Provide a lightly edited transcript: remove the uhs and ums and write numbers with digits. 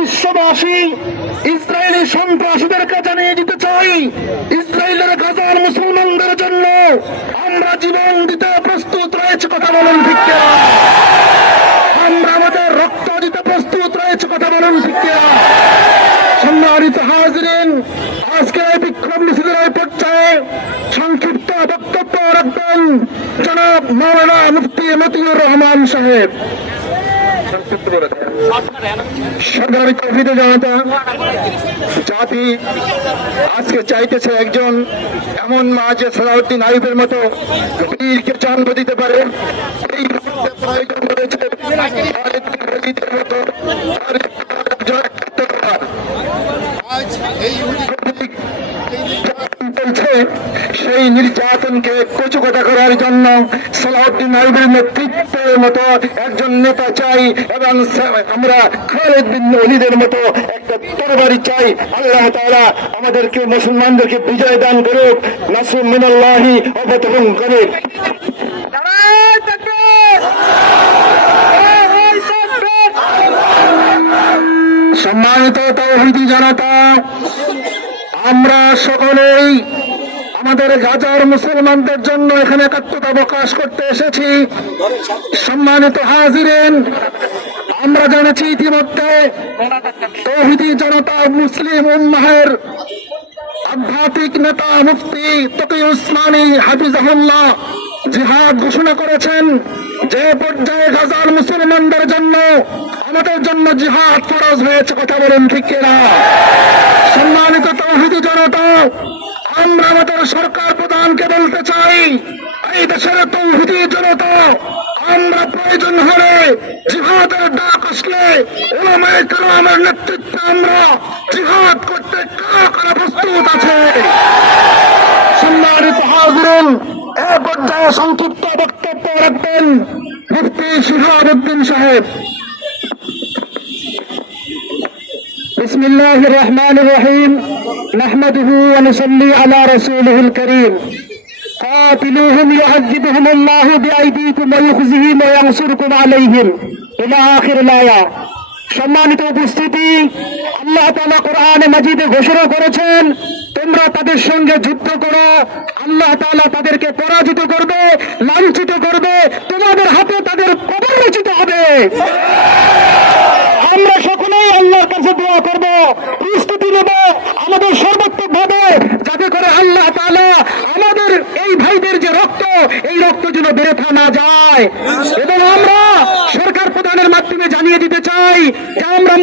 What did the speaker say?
বিশ্ববাসী ইসরায়েলি সন্ত্রাসীদেরকে জানিয়ে দিতে চাই, ইসরায়েলের গাজার মুসলমানদের জন্য আমরা জীবন দিতে প্রস্তুত রয়েছে। কথা বলুন ঠিক কিনা? আমরা আমাদের রক্ত দিতে প্রস্তুত রয়েছে। কথা বলুন ঠিক কিনা? সম্মানিত হাজরিন, আজকে এই বিক্ষোভ মিছিলের এই পর্যায়ে সংক্ষিপ্ত বক্তব্য রাখবেন জনাব মাওলানা মুফতি মতিউর রহমান সাহেব। সংগ্রামী তৌহিদে জনতা, জাতি আজকে চাইতেছে একজন এমন মা যে সালাউদ্দিন আইয়ুবের মতো বীরকে জন্ম দিতে পারে। এই প্রয়োজন রয়েছে সেই নির্যাতনকে কচুকাটা করার জন্য সালাউদ্দিন আইয়ুবের নেতৃত্বের মতো একজন নেতা চাই, এবং আমরা খালিদ বিন ওলীদের মতো একটা তরবারি চাই। আল্লাহ তাআলা আমাদেরকে মুসলমানদেরকে বিজয় দান করুক। নাসরুম মিনাল্লাহি ওয়া ফাতহুন করিব। সম্মানিত তাওহীদি জনতা, আমরা সকলেই আমাদের গাজার মুসলমানদের জন্য এখানে একাত্মতা প্রকাশ করতে এসেছি। সম্মানিত হাজিরিন, আমরা জেনেছি ইতিমধ্যে তাওহীদি জনতা মুসলিম উম্মাহের আধ্যাত্মিক নেতা মুফতি তকি উসমানী হাফিজাহুল্লাহ জিহাদ ঘোষণা করেছেন। যে পর্যায়ে গাজার মুসলমানদের জন্য আমাদের জন্য জিহাদ ফরজ হয়েছে। কথা বলুন ঠিক কিনা? সম্মানিত তাওহীদি জনতা, আমরা আমাদের সরকার প্রধানকে বলতে চাই, এই দেশের তাওহীদি জনতা, আমরা প্রয়োজন হলে জিহাদের ডাক আসলে উলামায়ে কেরামের নেতৃত্বে আমরা জিহাদ করতে কারা প্রস্তুত আছে? সম্মানিত হাজিরিন, এ পর্যায়ে সংক্ষিপ্ত বক্তব্য রাখবেন মুফতি শিহাবুদ্দিন সাহেব। بسم الله الرحمن الرحيم نحمده ونصلي على رسوله الكريم قاتلوهم يعذبهم الله بأيديكم ويخزيهم وينصركم عليهم إلى آخر الآية। সম্মানিত উপস্থিতি, আল্লাহ তাআলা কোরআনে মাজিদে ঘোষণা করেছেন, তোমরা তাদের সঙ্গে যুদ্ধ করো, আল্লাহ তাআলা তাদেরকে পরাজিত করবে, লাঞ্ছিত করবে, তোমাদের হাতে তাদের কবর রচিত হবে। আমরা সকলেই আল্লাহর কাছে দোয়া করব, প্রস্তুতি নেব আমাদের সর্বাত্মক ভাবে, যাতে করে আল্লাহ তাআলা আমাদের এই ভাইদের যে রক্ত, এই রক্ত যেন বেরেথা না যায়। এবং আমরা সরকার প্রধানের মাধ্যমে জানিয়ে দিতে চাই যে আমরা